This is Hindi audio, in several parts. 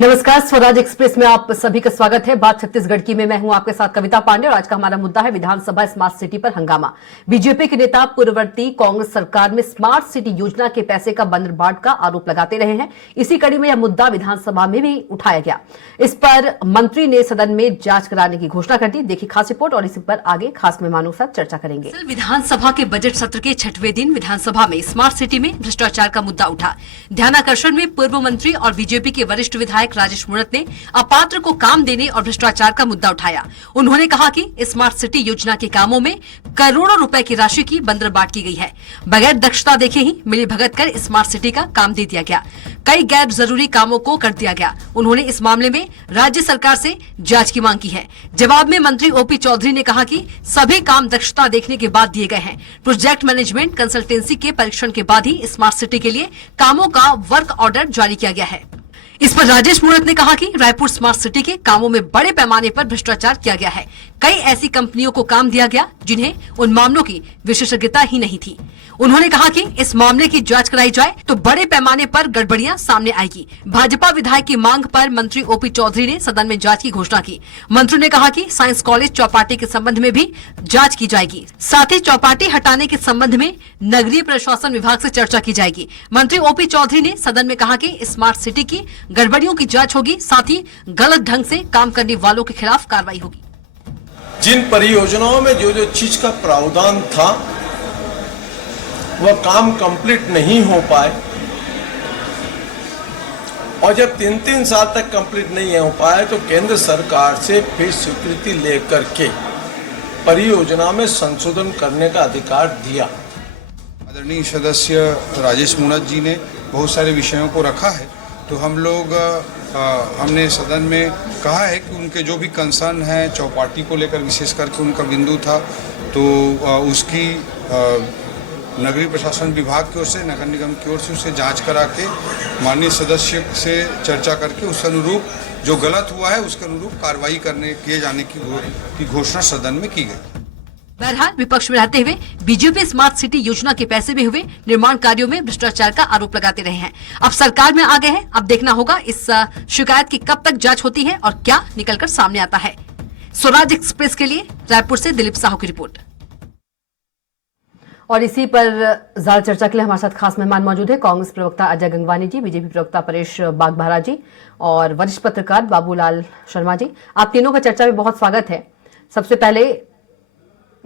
नमस्कार, स्वराज एक्सप्रेस में आप सभी का स्वागत है। बात छत्तीसगढ़ की में मैं हूं आपके साथ कविता पांडे और आज का हमारा मुद्दा है विधानसभा स्मार्ट सिटी पर हंगामा। बीजेपी के नेता पूर्ववर्ती कांग्रेस सरकार में स्मार्ट सिटी योजना के पैसे का बंदरबाट का आरोप लगाते रहे हैं। इसी कड़ी में यह मुद्दा विधानसभा में भी उठाया गया। इस पर मंत्री ने सदन में जांच कराने की घोषणा कर दी। देखिए खास रिपोर्ट और इसी पर आगे खास मेहमानों के साथ चर्चा करेंगे। विधानसभा के बजट सत्र के 6वें दिन विधानसभा में स्मार्ट सिटी में भ्रष्टाचार का मुद्दा उठा। ध्यानाकर्षण में पूर्व मंत्री और बीजेपी के वरिष्ठ विधायक राजेश मूणत ने अपात्र को काम देने और भ्रष्टाचार का मुद्दा उठाया। उन्होंने कहा कि स्मार्ट सिटी योजना के कामों में करोड़ों रुपए की राशि की बंदरबाट की गई है। बगैर दक्षता देखे ही मिलीभगत कर स्मार्ट सिटी का काम दे दिया गया। कई गैर जरूरी कामों को कर दिया गया। उन्होंने इस मामले में राज्य सरकार से जांच की मांग की है। जवाब में मंत्री ओपी चौधरी ने कहा कि सभी काम दक्षता देखने के बाद दिए गए हैं। प्रोजेक्ट मैनेजमेंट कंसल्टेंसी के परीक्षण के बाद ही स्मार्ट सिटी के लिए कामों का वर्क ऑर्डर जारी किया गया है। इस पर राजेश मूणत ने कहा कि रायपुर स्मार्ट सिटी के कामों में बड़े पैमाने पर भ्रष्टाचार किया गया है। कई ऐसी कंपनियों को काम दिया गया जिन्हें उन मामलों की विशेषज्ञता ही नहीं थी। उन्होंने कहा कि इस मामले की जांच कराई जाए तो बड़े पैमाने पर गड़बड़ियां सामने आएगी। भाजपा विधायक की मांग पर मंत्री ओपी चौधरी ने सदन में जांच की घोषणा की। मंत्री ने कहा कि साइंस कॉलेज चौपाटी के संबंध में भी जांच की जाएगी। साथ ही चौपाटी हटाने के संबंध में नगरीय प्रशासन विभाग से चर्चा की जाएगी। मंत्री ओपी चौधरी ने सदन में कहा कि स्मार्ट सिटी की गड़बड़ियों की जांच होगी, साथ ही गलत ढंग से काम करने वालों के खिलाफ कार्रवाई होगी। जिन परियोजनाओं में जो जो चीज का प्रावधान था वह काम कंप्लीट नहीं हो पाए और जब 3-3 साल तक कंप्लीट नहीं हो पाए तो केंद्र सरकार से फिर स्वीकृति लेकर के परियोजना में संशोधन करने का अधिकार दिया। आदरणीय सदस्य राजेश मूणत जी ने बहुत सारे विषयों को रखा है, तो हम लोग हमने सदन में कहा है कि उनके जो भी कंसर्न है चौपाटी को लेकर विशेष करके उनका बिंदु था, तो उसकी नगरीय प्रशासन विभाग की ओर से, नगर निगम की ओर से उसे जांच करा के माननीय सदस्य से चर्चा करके उस अनुरूप जो गलत हुआ है उसके अनुरूप कार्रवाई किए जाने की घोषणा सदन में की गई। बहरहाल विपक्ष में रहते हुए बीजेपी स्मार्ट सिटी योजना के पैसे में हुए निर्माण कार्यों में भ्रष्टाचार का आरोप लगाते रहे हैं। अब सरकार में आ गए हैं। अब देखना होगा इस शिकायत की कब तक जांच होती है और क्या निकलकर सामने आता है। स्वराज एक्सप्रेस के लिए रायपुर से दिलीप साहू की रिपोर्ट। और इसी पर ज्यादा चर्चा के लिए हमारे साथ खास मेहमान मौजूद है। कांग्रेस प्रवक्ता अजय गंगवानी जी, बीजेपी प्रवक्ता परेश बागबाहरा जी और वरिष्ठ पत्रकार बाबूलाल शर्मा जी। आप तीनों का चर्चा में बहुत स्वागत है। सबसे पहले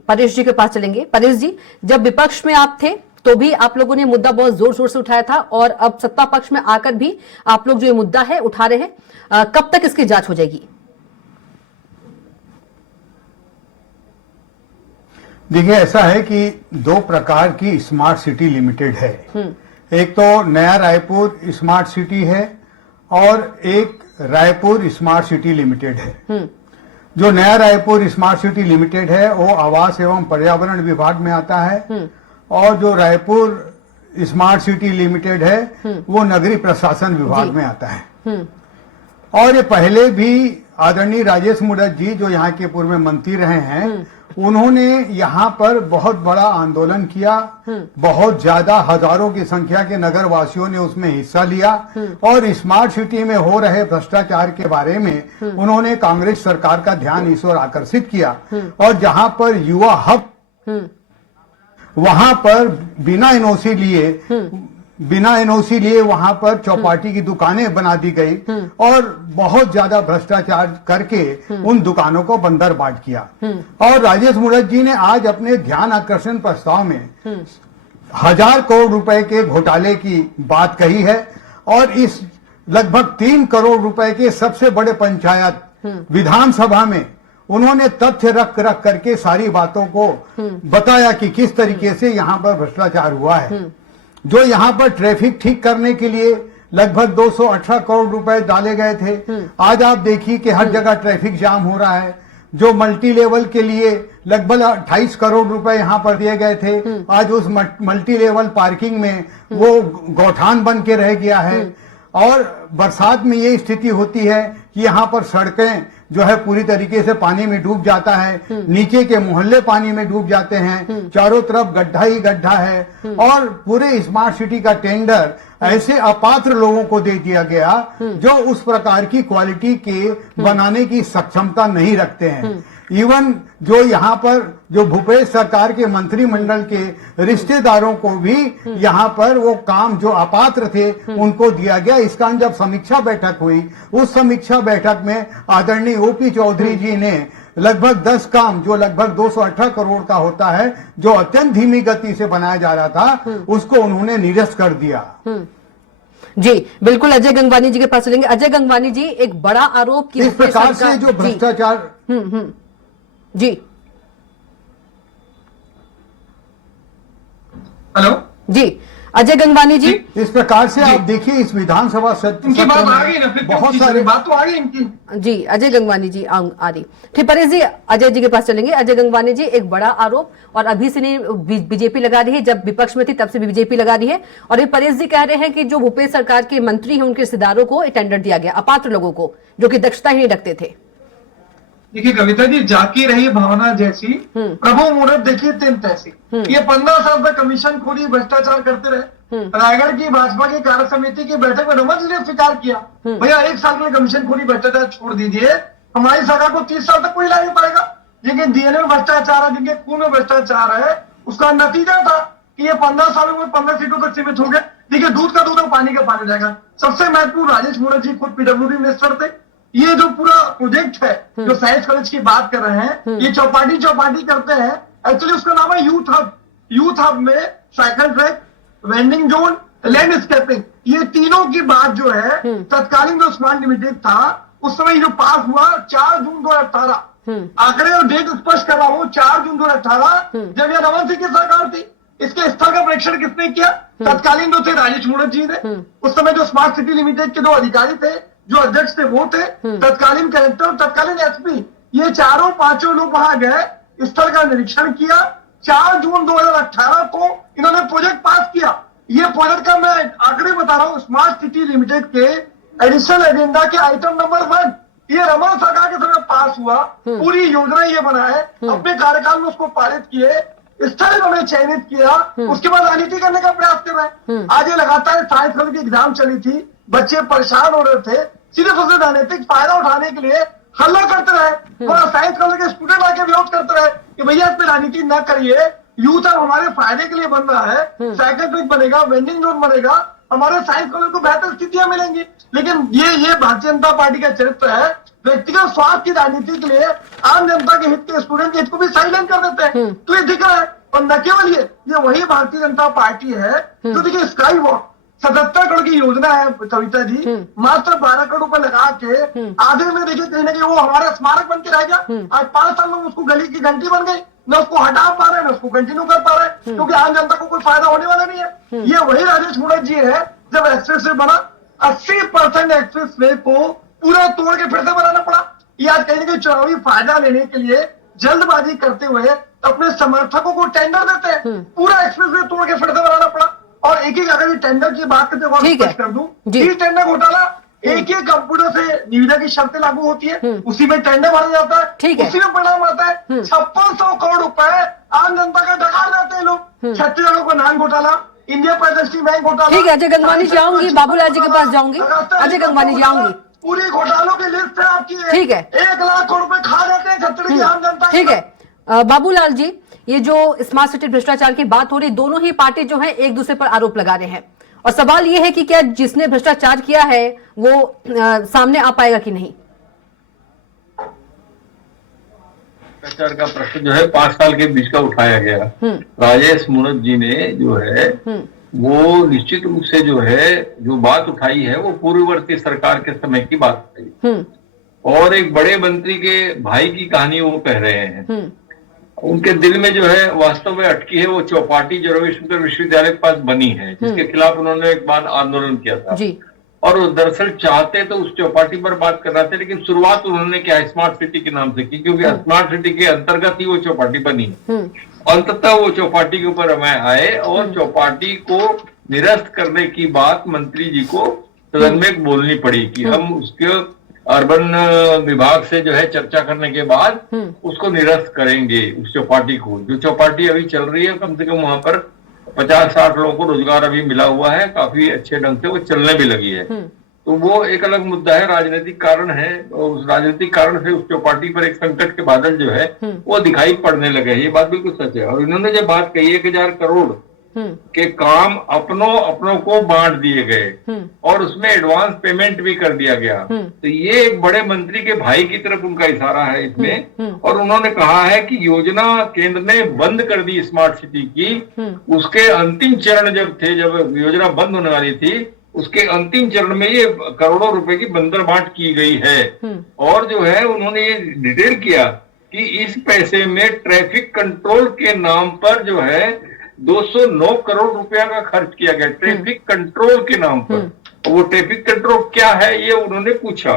परेश जी के पास चलेंगे। परेश जी, जब विपक्ष में आप थे तो भी आप लोगों ने मुद्दा बहुत जोर शोर से उठाया था और अब सत्ता पक्ष में आकर भी आप लोग जो ये मुद्दा है उठा रहे हैं, कब तक इसकी जांच हो जाएगी? देखिए, ऐसा है कि दो प्रकार की स्मार्ट सिटी लिमिटेड है। एक तो नया रायपुर स्मार्ट सिटी है और एक रायपुर स्मार्ट सिटी लिमिटेड है। जो नया रायपुर स्मार्ट सिटी लिमिटेड है वो आवास एवं पर्यावरण विभाग में आता है और जो रायपुर स्मार्ट सिटी लिमिटेड है वो नगरीय प्रशासन विभाग में आता है। और ये पहले भी आदरणीय राजेश मूणत जी जो यहाँ के पूर्व मंत्री रहे हैं, उन्होंने यहाँ पर बहुत बड़ा आंदोलन किया। बहुत ज्यादा हजारों की संख्या के नगर वासियों ने उसमें हिस्सा लिया और स्मार्ट सिटी में हो रहे भ्रष्टाचार के बारे में उन्होंने कांग्रेस सरकार का ध्यान इस ओर आकर्षित किया। और जहाँ पर युवा हब, वहां पर बिना एनओसी लिए वहां पर चौपाटी की दुकानें बना दी गई और बहुत ज्यादा भ्रष्टाचार करके उन दुकानों को बंदरबाट किया। और राजेश मूणत जी ने आज अपने ध्यान आकर्षण प्रस्ताव में 1000 करोड़ रुपए के घोटाले की बात कही है और इस लगभग 3 करोड़ रुपए के सबसे बड़े पंचायत विधानसभा में उन्होंने तथ्य रख करके सारी बातों को बताया कि किस तरीके से यहाँ पर भ्रष्टाचार हुआ है। जो यहाँ पर ट्रैफिक ठीक करने के लिए लगभग 218 करोड़ रुपए डाले गए थे, आज आप देखिए कि हर जगह ट्रैफिक जाम हो रहा है। जो मल्टी लेवल के लिए लगभग 28 करोड़ रुपए यहाँ पर दिए गए थे, आज उस मल्टी लेवल पार्किंग में वो गौठान बन के रह गया है। और बरसात में ये स्थिति होती है कि यहाँ पर सड़कें जो है पूरी तरीके से पानी में डूब जाता है, नीचे के मोहल्ले पानी में डूब जाते हैं, चारों तरफ गड्ढा ही गड्ढा है, और पूरे स्मार्ट सिटी का टेंडर ऐसे अपात्र लोगों को दे दिया गया जो उस प्रकार की क्वालिटी के बनाने की सक्षमता नहीं रखते हैं। इवन जो यहाँ पर जो भूपेश सरकार के मंत्रिमंडल के रिश्तेदारों को भी यहाँ पर वो काम जो अपात्र थे उनको दिया गया। इसका जब समीक्षा बैठक हुई, उस समीक्षा बैठक में आदरणीय ओपी चौधरी जी ने लगभग 10 काम जो लगभग 218 करोड़ का होता है, जो अत्यंत धीमी गति से बनाया जा रहा था, उसको उन्होंने निरस्त कर दिया। जी बिल्कुल, अजय गंगवानी जी के पास चलेंगे। अजय गंगवानी जी, एक बड़ा आरोप इस प्रकार से जो भ्रष्टाचार जी, हेलो जी अजय गंगवानी जी, इस प्रकार से आप देखिए इस विधानसभा इनकी बात आ गई ना, फिर बहुत सारे बात तो आ गई इनकी। जी अजय गंगवानी जी आ रही। ठीक, परेश जी अजय जी के पास चलेंगे। अजय गंगवानी जी, एक बड़ा आरोप, और अभी से नहीं बीजेपी लगा रही है, जब विपक्ष में थी तब से बीजेपी लगा रही है, और ये परेश जी कह रहे हैं कि जो भूपेश सरकार के मंत्री हैं उनके रिश्तेदारों को टेंडर दिया गया, अपात्र लोगों को जो कि दक्षता ही नहीं रखते थे। देखिए कविता जी, जाकी रही भावना जैसी, प्रभु मुहूर्त देखिए तीन तैसी। ये 15 साल तक कमीशन खोरी भ्रष्टाचार करते रहे। रायगढ़ की भाजपा की कार्य समिति की बैठक में रमन जी ने स्वीकार किया, भैया 1 साल में कमीशन खोरी भ्रष्टाचार छोड़ दीजिए, हमारी सरकार को 30 साल तक कोई ला नहीं पाएगा। लेकिन डीएनए में भ्रष्टाचार है, जिनके खून में भ्रष्टाचार है, उसका नतीजा था कि ये 15 सालों में 15 सीटों तक सीमित हो गए। देखिए दूध का दूध और पानी का पानी जाएगा। सबसे महत्वपूर्ण, राजेश मूणत जी खुद पीडब्ल्यूडी मिनिस्टर थे। ये जो पूरा प्रोजेक्ट है जो साइंस कॉलेज की बात कर रहे हैं, ये चौपाटी करते हैं। एक्चुअली उसका नाम है यूथ हब। यूथ हब में cycle track, vending zone, landscaping, ये तीनों की बात जो है तत्कालीन जो स्मार्ट लिमिटेड था उस समय जो पास हुआ 4 जून 2018, आंकड़े और डेट स्पष्ट कर रहा हूं, 4 जून 2018, जब यह रमन सिंह की सरकार थी। इसके स्थल का परीक्षण किसने किया? तत्कालीन जो थे राजेश मूणत जी ने। उस समय जो स्मार्ट सिटी लिमिटेड के 2 अधिकारी थे, जो अध्यक्ष थे वो थे, तत्कालीन कलेक्टर, तत्कालीन एसपी, ये 4-5 लोग वहां गए, स्थल का निरीक्षण किया। 4 जून 2018 को इन्होंने प्रोजेक्ट पास किया। ये प्रोजेक्ट का मैं आंकड़े बता रहा हूं, स्मार्ट सिटी लिमिटेड के एडिशनल एजेंडा के आइटम नंबर 1, ये रमन सरकार के समय पास हुआ। पूरी योजना ये बनाए, अपने कार्यकाल में उसको पारित किए, स्थल इन्होंने चयनित किया, उसके बाद राजनीति करने का प्रयास कर रहे हैं। आज ये लगातार साइंस कॉलेज की एग्जाम चली थी, बच्चे परेशान हो रहे थे, सीधे सबसे राजनीतिक फायदा उठाने के लिए हल्ला करते रहे, और साइंस कॉलेज के स्टूडेंट आके विरोध करते रहे कि भैया इस पे राजनीति न करिए, यूथ अब हमारे फायदे के लिए बन रहा है, साइकिल ट्रैक बनेगा, वेंडिंग जोन बनेगा, हमारे साइंस कॉलेज को बेहतर स्थितियां मिलेंगी। लेकिन ये भारतीय जनता पार्टी का चरित्र है, व्यक्तिगत स्वार्थ की राजनीति के लिए आम जनता के हित के, स्टूडेंट के हित को भी साइलेंट कर देते हैं। तो ये दिख रहा है, और न केवल ये वही भारतीय जनता पार्टी है जो देखिए स्काई वॉक 77 करोड़ की योजना है कविता जी, मात्र 12 करोड़ रुपए लगा के आधे में देखिए कहीं ना कहीं वो हमारा स्मारक बन के रह गया। आज 5 साल में उसको गली की घंटी बन गई, न उसको हटा पा रहे, न उसको कंटिन्यू कर पा रहे, क्योंकि आम जनता को कोई फायदा होने वाला नहीं है। ये वही राजेश मूणत जी है, जब एक्सप्रेस वे बना 80% एक्सप्रेस वे को पूरा तोड़ के फिर से बनाना पड़ा। ये आज कहीं ना कहीं चुनावी फायदा लेने के लिए जल्दबाजी करते हुए अपने समर्थकों को टेंडर देते हैं, पूरा एक्सप्रेस वे तोड़ के फिर से बनाना पड़ा। और एक अगर टेंडर की बात करते हुए कर दूं, ये टेंडर घोटाला एक ही कंप्यूटर से निविदा की शर्तें लागू होती है, उसी में टेंडर भरा जाता है, उसी में परिणाम आता है। 5600 करोड़ रुपए आम जनता का डकार जाते हैं लोग। छत्तीसगढ़ का नान घोटाला, इंडिया पैदाशी बैंक घोटाला। ठीक है अजय गंगवानी जी, आऊंगी बाबूलाल जी के पास जाऊंगी। अजय गंगवानी जी आऊंगी, पूरी घोटालों की लिस्ट है आपकी। ठीक है, 1 लाख करोड़ रुपए खा जाते हैं छत्तीसगढ़ की आम जनता। ठीक है बाबूलाल जी, ये जो स्मार्ट सिटी भ्रष्टाचार की बात हो रही, दोनों ही पार्टी जो है एक दूसरे पर आरोप लगा रहे हैं, और सवाल ये है कि क्या जिसने भ्रष्टाचार किया है वो सामने आ पाएगा कि नहीं? भ्रष्टाचार का प्रश्न जो है 5 साल के बीच का उठाया गया। राजेश मूणत जी ने जो है वो निश्चित रूप से जो है जो बात उठाई है वो पूर्ववर्ती सरकार के समय की बात उठाई, और एक बड़े मंत्री के भाई की कहानी वो कह रहे हैं। उनके दिल में जो है वास्तव में अटकी है वो चौपाटी जो रविशंकर विश्वविद्यालय के पास बनी है, जिसके खिलाफ उन्होंने एक बार आंदोलन किया था जी। और वो दरअसल चाहते तो उस चौपाटी पर बात कर रहे थे, लेकिन शुरुआत उन्होंने क्या स्मार्ट सिटी के नाम से की, क्योंकि स्मार्ट सिटी के अंतर्गत ही वो चौपाटी बनी। अंततः वो चौपाटी के ऊपर मैं आए और चौपाटी को निरस्त करने की बात मंत्री जी को सदन में बोलनी पड़ी कि हम उसके अर्बन विभाग से जो है चर्चा करने के बाद उसको निरस्त करेंगे, उस चौपाटी को। जो चौपाटी अभी चल रही है, कम से कम वहां पर 50-60 लोगों को रोजगार अभी मिला हुआ है, काफी अच्छे ढंग से वो चलने भी लगी है। तो वो एक अलग मुद्दा है, राजनीतिक कारण है, और उस राजनीतिक कारण से उस चौपाटी पर एक संकट के बादल जो है वो दिखाई पड़ने लगे हैं। ये बात बिल्कुल सच है। और इन्होंने जब बात कही 1,000 करोड़ के काम अपनों को बांट दिए गए और उसमें एडवांस पेमेंट भी कर दिया गया, तो ये एक बड़े मंत्री के भाई की तरफ उनका इशारा है इसमें। और उन्होंने कहा है कि योजना केंद्र ने बंद कर दी स्मार्ट सिटी की, उसके अंतिम चरण जब थे, जब योजना बंद होने वाली थी, उसके अंतिम चरण में ये करोड़ों रुपए की बंदर बांट की गई है। और जो है उन्होंने ये डिटेल किया कि इस पैसे में ट्रैफिक कंट्रोल के नाम पर जो है 209 करोड़ रुपया का खर्च किया गया, ट्रैफिक कंट्रोल के नाम पर। वो ट्रैफिक कंट्रोल क्या है ये उन्होंने पूछा।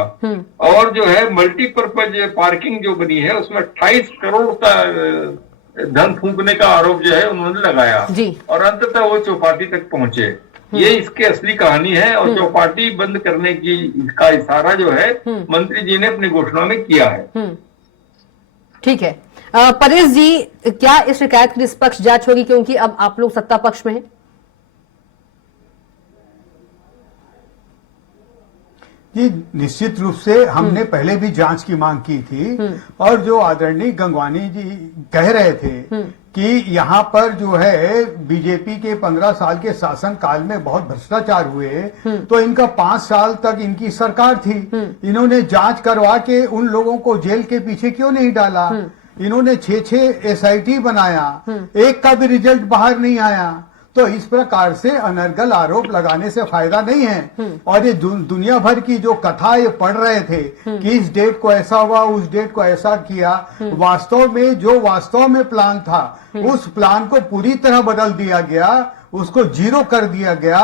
और जो है मल्टीपर्पज पार्किंग जो बनी है उसमें 28 करोड़ का धन फूंकने का आरोप जो है उन्होंने लगाया जी। और अंततः वो चौपाटी तक पहुंचे। ये इसकी असली कहानी है। और चौपाटी बंद करने की इसका इशारा जो है मंत्री जी ने अपनी घोषणा में किया है। ठीक है। परेश जी, क्या इस शिकायत की निष्पक्ष जांच होगी, क्योंकि अब आप लोग सत्ता पक्ष में हैं? जी, निश्चित रूप से हमने पहले भी जांच की मांग की थी। और जो आदरणीय गंगवानी जी कह रहे थे कि यहाँ पर जो है बीजेपी के 15 साल के शासन काल में बहुत भ्रष्टाचार हुए, तो इनका 5 साल तक इनकी सरकार थी, इन्होंने जांच करवा के उन लोगों को जेल के पीछे क्यों नहीं डाला? इन्होंने 6 SIT बनाया, एक का भी रिजल्ट बाहर नहीं आया। तो इस प्रकार से अनर्गल आरोप लगाने से फायदा नहीं है। और ये दुनिया भर की जो कथा ये पढ़ रहे थे कि इस डेट को ऐसा हुआ, उस डेट को ऐसा किया, वास्तव में जो वास्तव में प्लान था उस प्लान को पूरी तरह बदल दिया गया, उसको जीरो कर दिया गया।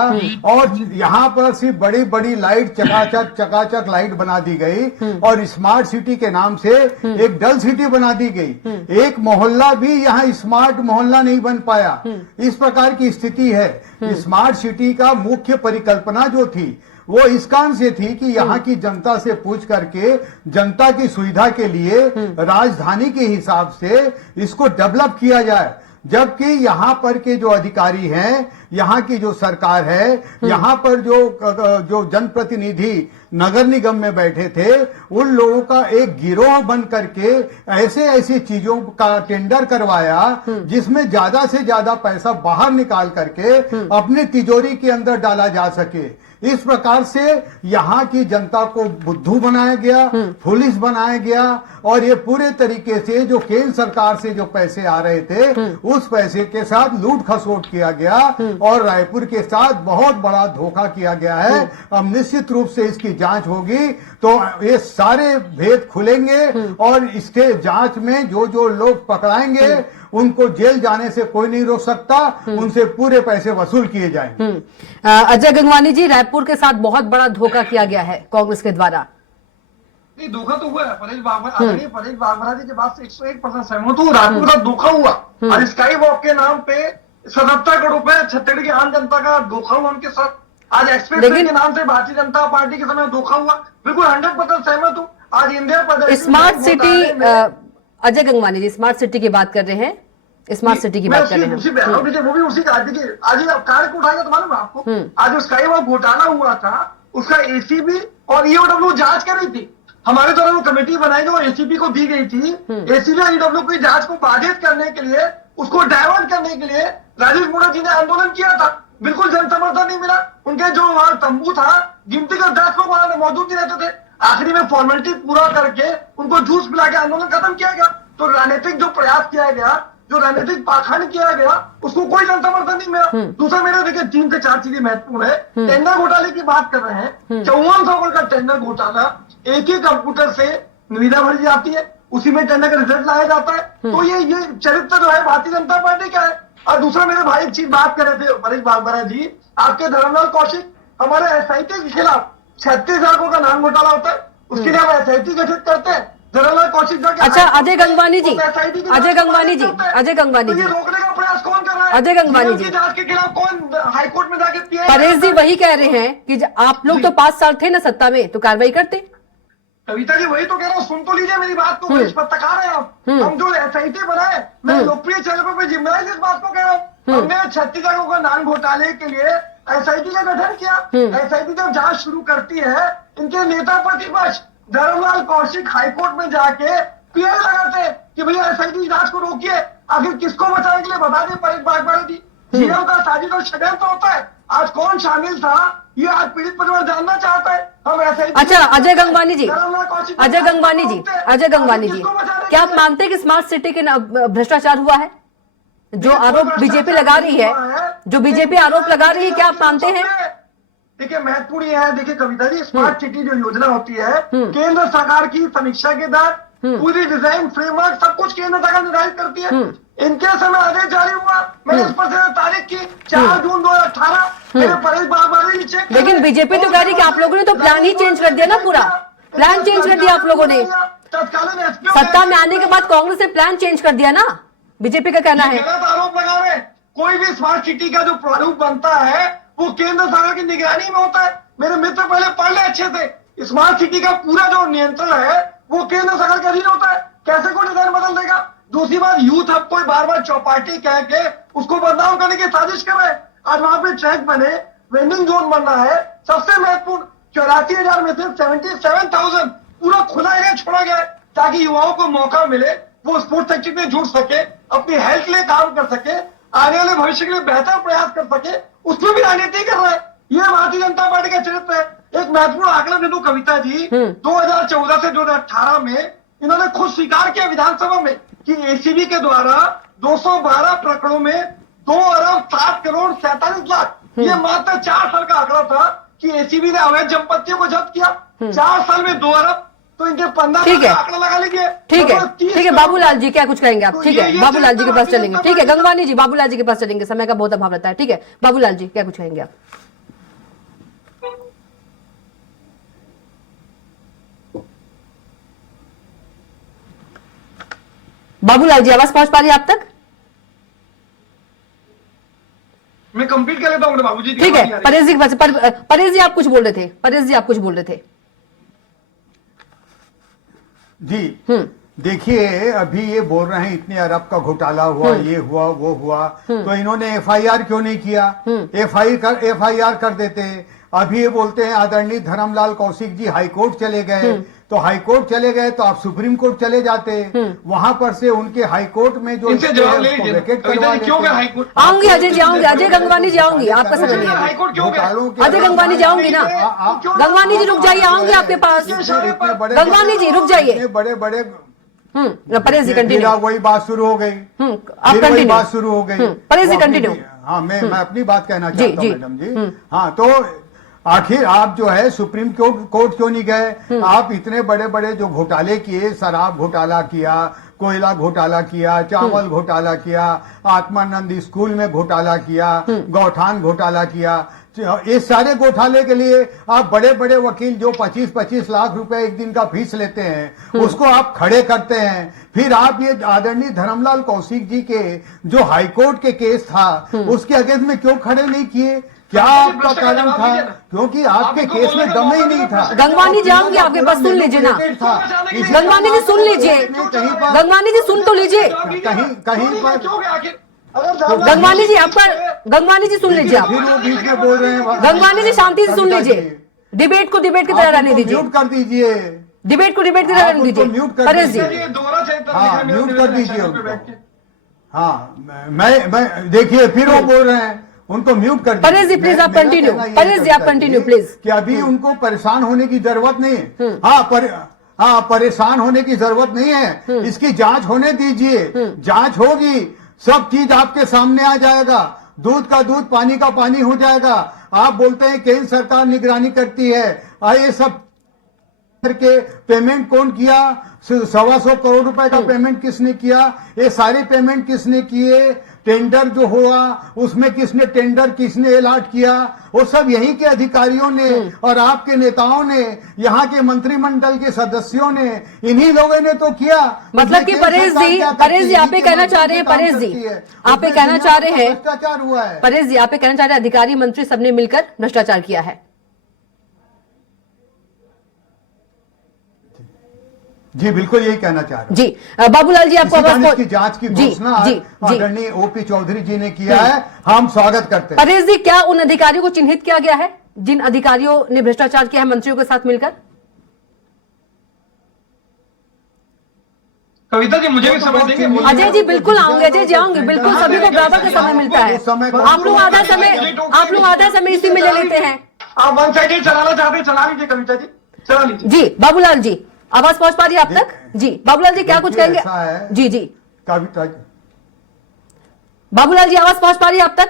और यहाँ पर सिर्फ बड़ी बड़ी लाइट चकाचक लाइट बना दी गई और स्मार्ट सिटी के नाम से एक डल सिटी बना दी गई। एक मोहल्ला भी यहाँ स्मार्ट मोहल्ला नहीं बन पाया। इस प्रकार की स्थिति है। स्मार्ट सिटी का मुख्य परिकल्पना जो थी वो इस कारण से थी कि यहाँ की जनता से पूछ करके जनता की सुविधा के लिए राजधानी के हिसाब से इसको डेवलप किया जाए। जबकि यहाँ पर के जो अधिकारी हैं, यहाँ की जो सरकार है, यहाँ पर जो जनप्रतिनिधि नगर निगम में बैठे थे, उन लोगों का एक गिरोह बन करके ऐसी चीजों का टेंडर करवाया जिसमें ज्यादा से ज्यादा पैसा बाहर निकाल करके अपनी तिजोरी के अंदर डाला जा सके। इस प्रकार से यहाँ की जनता को बुद्धू बनाया गया, पुलिस बनाया गया। और ये पूरे तरीके से जो केंद्र सरकार से जो पैसे आ रहे थे उस पैसे के साथ लूट खसोट किया गया और रायपुर के साथ बहुत बड़ा धोखा किया गया है। अब निश्चित रूप से इसकी जांच होगी तो ये सारे भेद खुलेंगे और इसके जांच में जो लोग पकड़ाएंगे उनको जेल जाने से कोई नहीं रोक सकता, उनसे पूरे पैसे वसूल किए जाएंगे। अजय गंगवानी जी, रायपुर के साथ बहुत बड़ा धोखा किया गया है कांग्रेस के द्वारा। नहीं, धोखा तो हुआ है। परेश बागभरा जी के बात से 101% सहमत हूँ। रायपुर का धोखा हुआ और स्काई वॉक के नाम पे 77 करोड़ रुपए छत्तीसगढ़ की आम जनता का धोखा हुआ उनके साथ। आज एक्सप्रेस के नाम से भारतीय जनता पार्टी के समय धोखा हुआ। बिल्कुल 100% सहमत हूँ। आज India smart city, Ajay Gangwani ji smart city की बात कर रहे हैं, स्मार्ट सिटी की बात कर रहे हैं। वो भी उसी आज कार्य को उठाएगा तो मालूम है आपको, आज जो स्काई वॉक घोटाला हुआ था उसका एसीबी और ईओडब्ल्यू जांच कर रही थी। हमारे द्वारा वो कमेटी बनाई जो एसीपी को दी गई थी, एसीबी और ईओडब्ल्यू की जांच को बाधित करने के लिए, उसको डाइवर्ट करने के लिए राजेश मूणत जी ने आंदोलन किया था। बिल्कुल जन समर्थन नहीं मिला। उनके जो वहां तंबू था, गिनती का 10 लोग वहां मौजूद नहीं रहते थे। आखिरी में फॉर्मेलिटी पूरा करके उनको जूस पिला के आंदोलन खत्म किया गया। तो राजनीतिक जो प्रयास किया गया, जो राजनीतिक पाखंड किया गया, उसको कोई जन समर्थन नहीं मिला। दूसरा मेरे देखिए 3 से 4 चीजें महत्वपूर्ण है। टेंडर घोटाले की बात कर रहे हैं, 5400 करोड़ का टेंडर घोटाला, एक ही कंप्यूटर से निविदा भरी जाती है, उसी में टेंडर का रिजल्ट लाया जाता है। तो ये चरित्र जो है भारतीय जनता पार्टी का है। और दूसरा मेरे भाई एक चीज बात कर रहे थे परेश बागभरा जी, आपके धर्मलाल कौशिक हमारे SIT के खिलाफ 36 लाखों का नाम घोटाला होता है, उसके लिए हम SIT गठित करते हैं। धर्मलाल कौशिक जाके अच्छा अजय गंगवानी जी, अजय गंगवानी जी, अजय गंगवानी जी, रोकने का प्रयास कौन कर रहा है? अजय गंगवानी जी जांच के खिलाफ कौन हाईकोर्ट में जाके परेश जी वही कह रहे हैं कि आप लोग तो 5 साल थे ना सत्ता में, तो कार्रवाई करते। कविता जी वही तो कह रहा हूँ, सुन तो लीजिए मेरी बात को, वरिष्ठ पत्रकार है आप। हम जो एसआईटी बनाए, मैं लोकप्रिय चैनल पर जिम्मेदारी इस बात को कह रहा हूँ, हमने छत्तीसगढ़ को नान घोटाले के लिए एसआईटी का गठन किया। एसआईटी जब जांच शुरू करती है, इनके नेता प्रतिपक्ष धर्मलाल कौशिक हाईकोर्ट में जाके पीएल लगाते कि भैया एसआईटी जांच को रोकिए। आखिर किसको बचाने के लिए बता दें, परेश बागवानी जी, जीएम का साजिश और षड्यंत्र होता है। आज कौन शामिल था, ये आज पीड़ित परिवार जानना चाहता है। हम ऐसे अच्छा अजय गंगवानी जी, अजय गंगवानी जी, अजय गंगवानी जी, क्या आप मानते हैं कि स्मार्ट सिटी के भ्रष्टाचार हुआ है? जो आरोप बीजेपी लगा रही है, जो बीजेपी आरोप लगा रही है, क्या आप मानते हैं? देखिए महत्वपूर्ण यह है, देखिए कविता जी, स्मार्ट सिटी जो योजना होती है केंद्र सरकार की समीक्षा के बाद पूरी डिजाइन फ्रेमवर्क सब कुछ केंद्र सरकार निर्धारित करती है। इनके समय आदेश जारी हुआ, मैंने इस पर तारीख की 4 जून 2018, मेरे परेश बागवानी चेक। लेकिन बीजेपी तो कह रही कि आप लोगों ने तो प्लान ही चेंज कर दिया ना, पूरा प्लान चेंज कर दिया आप लोगों ने। तत्कालीन सत्ता में आने के बाद कांग्रेस ने प्लान चेंज कर दिया ना, बीजेपी का कहना है। गलत आरोप लगा रहे, कोई भी स्मार्ट सिटी का जो प्रारूप बनता है वो केंद्र सरकार की निगरानी में होता है। मेरे मित्र पहले पढ़ ले अच्छे से, स्मार्ट सिटी का पूरा जो नियंत्रण है वो केंद्र सरकार के अधीन होता है। कैसे कोई डिजाइन बदल देगा? दूसरी बात, यूथ हब कोई बार बार चौपाटी कह के उसको बदनाम करने की साजिश कर रहे हैं। आज वहां पे ट्रैक बने, वेंडिंग जोन बन रहा है, सबसे महत्वपूर्ण 84,000 में से 77,000 पूरा खुला एरिया छोड़ा गया है ताकि युवाओं को मौका मिले, वो स्पोर्ट्स सेक्टर में जुड़ सके, अपनी हेल्थ के लिए काम कर सके, आने वाले भविष्य के लिए बेहतर प्रयास कर सके। उसमें भी राजनीति कर रहे हैं। ये भारतीय जनता पार्टी का चरित्र है। एक महत्वपूर्ण आंकड़ा दे दूं कविता जी, 2014 से 2018 में इन्होंने खुद स्वीकार किया विधानसभा में कि एसीबी के द्वारा 212 प्रकरणों में 2 अरब 7 करोड़ 47 लाख, ये मात्र 4 साल का आंकड़ा था कि एसीबी ने अवैध संपत्तियों को जब्त किया। 4 साल में 2 अरब, तो इनके 15 ठीक है, आंकड़ा लगा लीजिए। ठीक है, ठीक है। बाबूलाल जी क्या कुछ कहेंगे आप? ठीक है, ये बाबूलाल जी के पास चरित्र चलेंगे। ठीक है गंगवानी जी, बाबूलाल जी के पास चलेंगे, समय का बहुत अभाव रहता है। ठीक है बाबूलाल जी क्या कुछ कहेंगे आप? बाबूलाल जी आवाज पहुंच पा रही है आप तक? मैं कंप्लीट कर लेता हूँ बाबू जी। ठीक है परेश जी के पास, परेश जी आप कुछ बोल रहे थे, परेश जी आप कुछ बोल रहे थे। जी देखिए, अभी ये बोल रहे हैं इतने अरब का घोटाला हुआ, ये हुआ वो हुआ, तो इन्होंने एफआईआर क्यों नहीं किया? एफआईआर कर देते। अभी ये बोलते हैं आदरणीय धर्मलाल कौशिक जी हाईकोर्ट चले गए, तो हाईकोर्ट चले गए तो आप सुप्रीम कोर्ट चले जाते, वहां पर से उनके हाईकोर्ट में जो इनसे जवाब ले लीजिए, वेकेट करवा लेते। क्यों गए हाईकोर्ट? आऊंगी अजय जी, आऊंगी अजय गंगवानी जी, आऊंगी, आपका समय नहीं है। हाईकोर्ट क्यों गए? घोटालों के अजय गंगवानी जी आऊंगी ना, गंगवानी जी रुक जाइए, आऊंगी आपके पास। इतने बड़े गंगवानी जी रुक जाइए। इतने बड़े बड़े परेश जी फिर कंटिन्यू। वही बात शुरू हो गई, आप फिर वही कंटिन्यू। बात शुरू हो गई। परेश जी वो अपनी- कंटिन्यू। हाँ मैं अपनी बात कहना जी, चाहता हूँ जी। मैडम जी। हाँ तो आखिर आप जो है सुप्रीम कोर्ट क्यों नहीं गए? आप इतने बड़े बड़े जो घोटाले किए, शराब घोटाला किया, कोयला घोटाला किया, चावल घोटाला किया, आत्मानंद स्कूल में घोटाला किया, गौठान घोटाला किया, इस सारे घोटाले के लिए आप बड़े बड़े वकील जो 25-25 लाख रुपए एक दिन का फीस लेते हैं उसको आप खड़े करते हैं। फिर आप ये आदरणीय धर्मलाल कौशिक जी के जो हाईकोर्ट के केस था उसके अगेंस्ट में क्यों खड़े नहीं किए? क्या आपका कारण था? क्योंकि आपके केस में दम ही नहीं था। गंगवानी जी आऊंगी आपके पास, सुन लीजिए ना। गंगवानी जी सुन लीजिए, गंगवानी जी सुन तो लीजिए। कहीं पर गंगवानी जी आपका, गंगवानी जी सुन लीजिए आप। फिर वो बीच में बोल रहे हैं। गंगवानी जी शांति से सुन लीजिए, डिबेट को डिबेट की तरह रहने दीजिए, म्यूट कर दीजिए, डिबेट को डिबेट की तरह रहने दीजिए। म्यूट कर परेश जी दीजिए। हाँ म्यूट कर दीजिए उनको। हाँ मैं देखिए फिर वो बोल रहे हैं, उनको म्यूट कर दीजिए। परेश जी प्लीज आप कंटिन्यू, परेश जी आप कंटिन्यू प्लीज। कि अभी उनको परेशान होने की जरूरत नहीं है। हाँ परेशान होने की जरूरत नहीं है, इसकी जांच होने दीजिए, जांच होगी, सब चीज आपके सामने आ जाएगा, दूध का दूध पानी का पानी हो जाएगा। आप बोलते हैं केंद्र सरकार निगरानी करती है, ये सब करके पेमेंट कौन किया? 125 करोड़ रुपए का पेमेंट किसने किया? ये सारे पेमेंट किसने किए? टेंडर जो हुआ उसमें किसने अलॉट किया? वो सब यहीं के अधिकारियों ने और आपके नेताओं ने, यहाँ के मंत्रिमंडल के सदस्यों ने, इन्हीं लोगों ने तो किया। मतलब कि परेश जी आप ये कहना चाह रहे हैं, परेश जी आप ये कहना चाह रहे हैं भ्रष्टाचार हुआ है। परेश जी आप ये कहना चाह रहे हैं अधिकारी मंत्री सबने मिलकर भ्रष्टाचार किया है? जी बिल्कुल यही कहना चाह रहा हूं। जी बाबूलाल जी आपको इसी कारण आवाज इसकी जांच की जी, घोषणा जी, जी। आदरणीय ओपी चौधरी जी ने किया है, हम स्वागत करते हैं। परेश जी, क्या उन अधिकारियों को चिन्हित किया गया है जिन अधिकारियों ने भ्रष्टाचार किया है मंत्रियों के साथ मिलकर? कविता जी मुझे भी समझ देंगे। अजय जी बिल्कुल आऊंगे, अजय जी आऊंगे, बिल्कुल सभी को बराबर का समय मिलता है। आप लोग आधा समय इसी में ले लेते हैं। आप वन साइडेड चलाना चाहते हैं, चला लीजिए कविता जी, चला लीजिए। जी बाबूलाल जी, आवाज पहुंच पा रही है आप तक? जी बाबूलाल जी, क्या कुछ कहेंगे? ऐसा है जी जी कविता बाबूलाल जी, आवाज पहुंच पा रही है आप तक?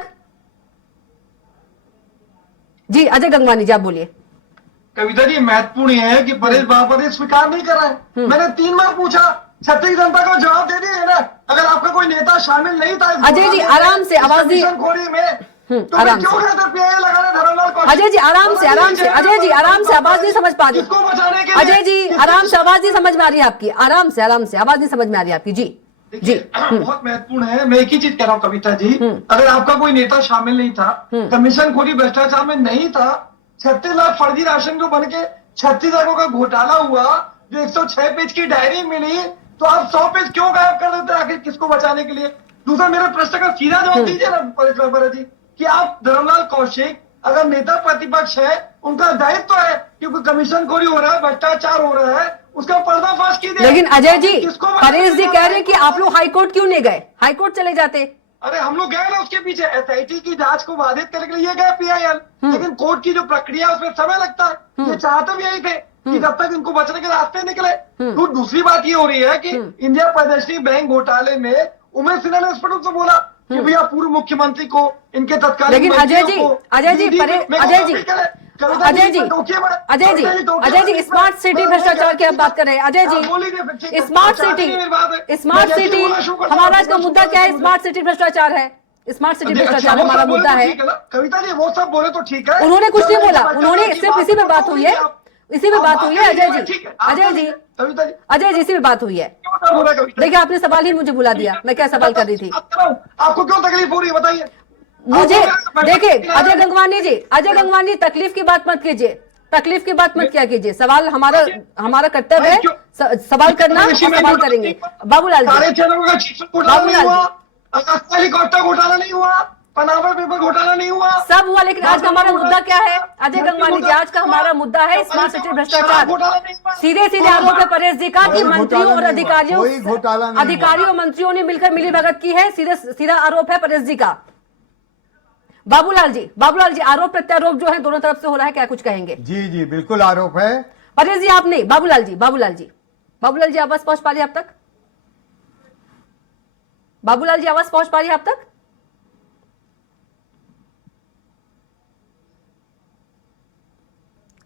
जी अजय गंगवानी जी, आप बोलिए। कविता जी महत्वपूर्ण यह है कि परेश बाबा स्वीकार नहीं कर रहा है। मैंने 3 बार पूछा, छत्तीस जनता को जवाब दे दिए ना। अगर आपका कोई नेता शामिल नहीं था अजय जी, आराम से आवाज दी। खोरी में, तो आराम क्यों गए थे पीआईएल लगाने धरमलाल कौशिक? अजय जी आराम से, आराम से अजय जी, आराम से, आवाज नहीं समझ पा रही। किसको बचाने के लिए? अजय जी आराम से, आवाज नहीं समझ में आ रही है आपकी। आराम से आवाज नहीं समझ में आ रही है आपकी। जी जी देखिए, बहुत महत्वपूर्ण है। मैं एक ही चीज कह रहा हूँ कविता जी, अगर आपका कोई नेता शामिल नहीं था, कमीशन खोरी भ्रष्टाचार में नहीं था, 36 लाख फर्जी राशन को बन के 36 लाखों का घोटाला हुआ, जो 106 पेज की डायरी मिली, तो आप 100 पेज क्यों गायब कर देते हैं? आखिर किसको बचाने के लिए? दूसरा मेरे प्रश्न का सीधा जवाब दीजिए ना परेश बाबा जी, कि आप धरमलाल कौशिक अगर नेता प्रतिपक्ष है, उनका दायित्व है क्योंकि कमीशन खोरी हो रहा है, भ्रष्टाचार हो रहा है, उसका पर्दाफाश कीजिए। लेकिन अजय जी, किसको परेश जी कह रहे हैं कि आप लोग हाईकोर्ट क्यों नहीं गए? हाईकोर्ट चले जाते। अरे हम लोग गए ना उसके पीछे, एसआईटी की जांच को बाधित करने के लिए ये गए पीआईएल, लेकिन कोर्ट की जो प्रक्रिया है उसमें समय लगता है। ये चाहते भी यही थे कि जब तक इनको बचने के रास्ते निकले। तो दूसरी बात ये हो रही है कि इंडिया प्रदर्शनी बैंक घोटाले में उमेश सिन्हा ने स्पष्ट रूप से बोला कि भैया पूर्व मुख्यमंत्री को, इनके तत्कालीन लेकिन अजय जी, अजय जी, स्मार्ट सिटी भ्रष्टाचार की आप बात कर रहे हैं। अजय जी, स्मार्ट सिटी हमारा आज का मुद्दा क्या है? स्मार्ट सिटी भ्रष्टाचार है, स्मार्ट सिटी भ्रष्टाचार हमारा मुद्दा है। कविता जी वो सब बोले तो ठीक है, उन्होंने कुछ नहीं बोला, उन्होंने सिर्फ इसी में बात हुई है, इसी में बात हुई है। अजय जी, अजय जी इसी में बात हुई है। देखिए आपने सवाल ही मुझे बुला दिया, मैं क्या सवाल कर रही थी? आपको क्यों तकलीफ हो रही है बताइए मुझे? देखिए अजय गंगवानी जी, तकलीफ की बात मत कीजिए, तकलीफ की बात मत क्या कीजिए। सवाल हमारा कर्तव्य है, सवाल करना और सवाल करेंगे। बाबूलाल जी, हेलीकॉप्टर घोटाला नहीं हुआ, पनामा पेपर घोटाला नहीं हुआ, सब हुआ, लेकिन आज का हमारा मुद्दा क्या है? अजय गंगवानी जी, आज का हमारा मुद्दा है स्मार्ट सिटी भ्रष्टाचार। सीधे आरोप है परेश जी का कि मंत्रियों और अधिकारियों मंत्रियों ने मिलकर मिलीभगत की है। सीधा आरोप है परेश जी का। बाबूलाल जी, आरोप प्रत्यारोप जो है दोनों तरफ से हो रहा है, क्या कुछ कहेंगे? जी जी बिल्कुल आरोप है। परेश जी आप नहीं, बाबूलाल जी आवाज पहुंच पा रही है आप तक? बाबूलाल जी आवाज पहुंच पा रही है आप तक?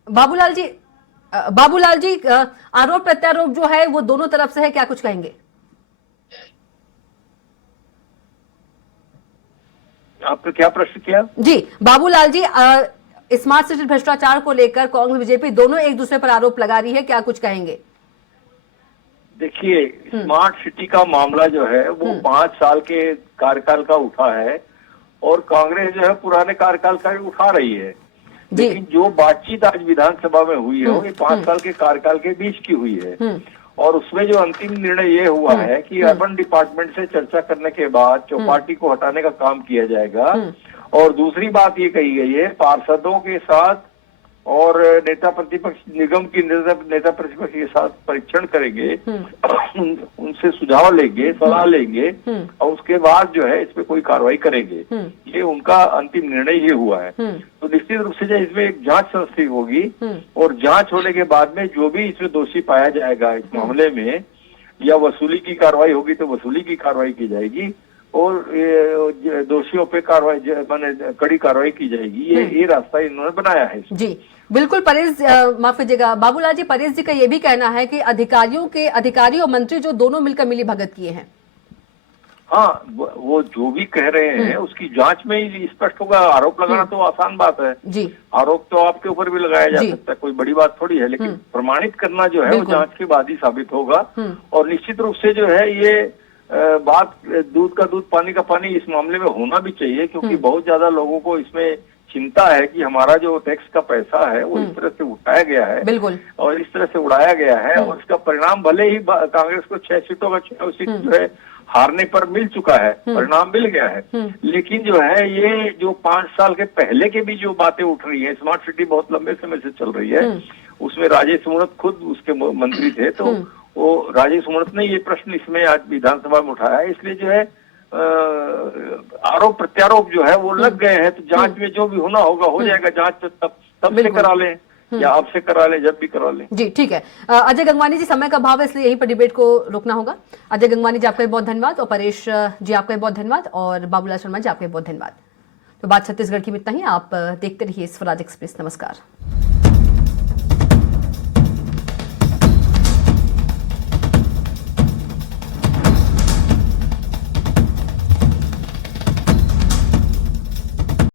बाबूलाल जी, आरोप प्रत्यारोप जो है वो दोनों तरफ से है, क्या कुछ कहेंगे? आपने क्या प्रश्न किया? जी बाबूलाल जी, स्मार्ट सिटी भ्रष्टाचार को लेकर कांग्रेस बीजेपी दोनों एक दूसरे पर आरोप लगा रही है, क्या कुछ कहेंगे? देखिए, स्मार्ट सिटी का मामला जो है वो 5 साल के कार्यकाल का उठा है और कांग्रेस जो है पुराने कार्यकाल का उठा रही है। लेकिन जो बातचीत आज विधानसभा में हुई है वो 5 साल के कार्यकाल के बीच की हुई है और उसमें जो अंतिम निर्णय ये हुआ है कि अर्बन डिपार्टमेंट से चर्चा करने के बाद चौपाटी को हटाने का काम किया जाएगा। और दूसरी बात ये कही गई है, पार्षदों के साथ और नेता प्रतिपक्ष निगम की नेता प्रतिपक्ष के साथ परीक्षण करेंगे, उनसे सुझाव लेंगे, सलाह लेंगे और उसके बाद जो है इस पे कोई कार्रवाई करेंगे। ये उनका अंतिम निर्णय ये हुआ है। तो निश्चित रूप से जो इसमें एक जांच संस्थान होगी और जांच होने के बाद में जो भी इसमें दोषी पाया जाएगा इस मामले में, या वसूली की कार्रवाई होगी तो वसूली की कार्रवाई की जाएगी और दोषियों पे कार्रवाई माने कड़ी कार्रवाई की जाएगी। ये रास्ता इन्होंने बनाया है। जी बिल्कुल परेश, माफ कीजिएगा बाबूलाल जी, परेश जी का ये भी कहना है कि अधिकारी और मंत्री जो दोनों मिलकर मिली भगत किए हैं। हाँ, वो जो भी कह रहे हैं उसकी जांच में ही स्पष्ट होगा। आरोप लगाना तो आसान बात है जी, आरोप तो आपके ऊपर भी लगाया जा सकता है, कोई बड़ी बात थोड़ी है, लेकिन प्रमाणित करना जो है वो जांच के बाद ही साबित होगा। और निश्चित रूप से जो है ये बात दूध का दूध पानी का पानी इस मामले में होना भी चाहिए, क्योंकि बहुत ज्यादा लोगों को इसमें चिंता है कि हमारा जो टैक्स का पैसा है वो इस तरह से उठाया गया है बिल्कुल। और इस तरह से उड़ाया गया है और इसका परिणाम भले ही कांग्रेस को 6 सीटों का चुनाव सीट जो है हारने पर मिल चुका है, परिणाम मिल गया है, लेकिन जो है ये जो 5 साल के पहले के भी जो बातें उठ रही है, स्मार्ट सिटी बहुत लंबे समय से चल रही है, उसमें राजेश मूणत खुद उसके मंत्री थे, तो वो राजेश मूणत ने ये प्रश्न इसमें आज विधानसभा में उठाया है। इसलिए जो है आरोप प्रत्यारोप जो है वो लग गए हैं, तो जांच में जो भी होना होगा हो जाएगा, जांच तो तब से करा लें या आपसे करा लें, जब भी करा लें। जी ठीक है। अजय गंगवानी जी, समय का अभाव है इसलिए यहीं पर डिबेट को रोकना होगा। अजय गंगवानी जी आपका भी बहुत धन्यवाद और परेश जी आपका भी बहुत धन्यवाद और बाबूलाल शर्मा जी आपका भी बहुत धन्यवाद। तो बात छत्तीसगढ़ की में इतना ही। आप देखते रहिए स्वराज एक्सप्रेस। नमस्कार।